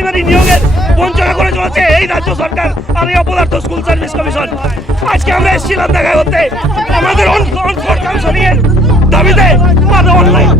Primary নিয়োগের বঞ্চনা করে চলেছে এই রাজ্য সরকার এই অপদার্থ স্কুল সার্ভিস কমিশন আজকে আমরা এসেছিলাম দেখা করতে আমাদের দাবিতে অনলাইন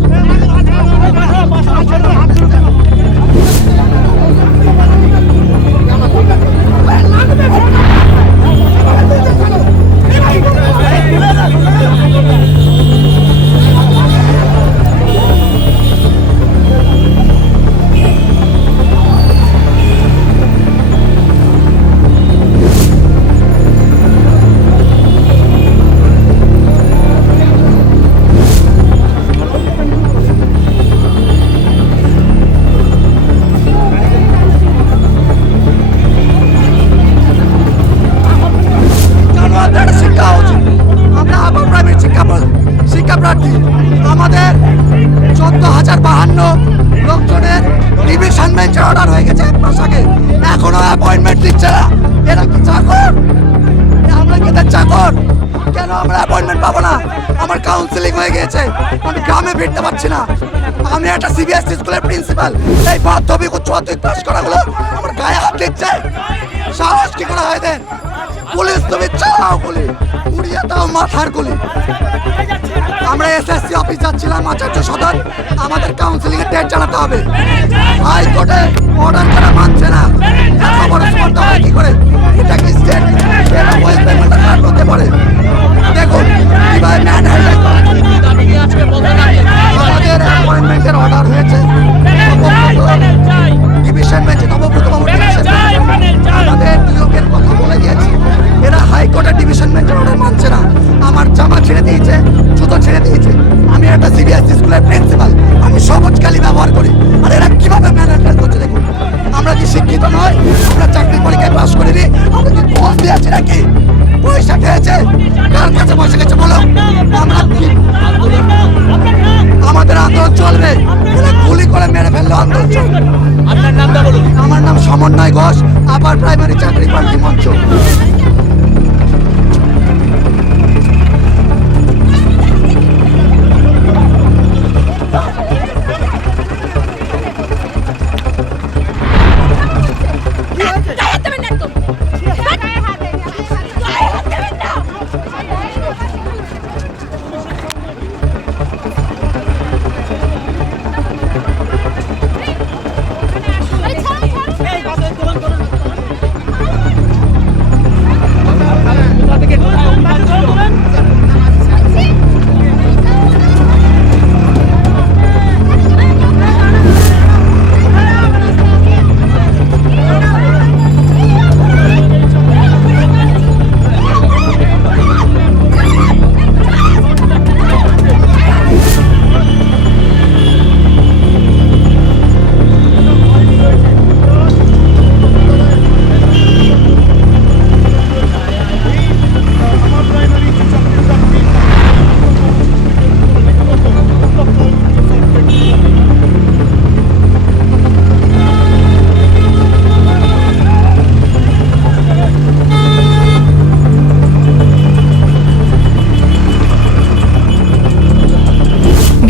আমাদের চোদ্দ হাজার বাহান্ন লোকজনের ডিভিশন বেঞ্চের অর্ডার হয়ে গেছে এক এখনও অ্যাপয়েন্টমেন্ট দিচ্ছে না। এরা কি চাকর? আমরা কি এদের চাকর? কেন আমরা অ্যাপয়েন্টমেন্ট পাবো না? আমার কাউন্সিলিং হয়ে গেছে। আমি গ্রামে ফিরতে পারছি না। আমি একটা সিবিএসসি স্কুলের প্রিন্সিপাল এই মাধ্যমিক উচ্চ মাধ্যমিক করা হলো আমার গায়ে হাত দিচ্ছে। সাহস কি করা হয় দেন? পুলিশ তুমি চালাও গুলি। উড়িয়ে দাও মাথার গুলি। এসএসসি অফিস যাচ্ছিলাম আচার্য সদর আমাদের কাউন্সিলিং এর ডেট জানাতে হবে। হাইকোর্টে অর্ডার করা মানছে না। বড় স্পর্ধা হয় কি করে? এটা কি পাশ করিনি আমরা কি ঘুষ দিয়েছি নাকি? পয়সা খেয়েছে? কার কাছে পয়সা খেয়েছে বলো? আমরা কি? আমাদের আন্দোলন চলবে। গুলি করে মেরে ফেলল আন্দোলন চলবে। আপনার নামটা বলুন। আমার নাম সমন্বয় ঘোষ আবার প্রাইমারি চাকরি প্রার্থী মঞ্চ।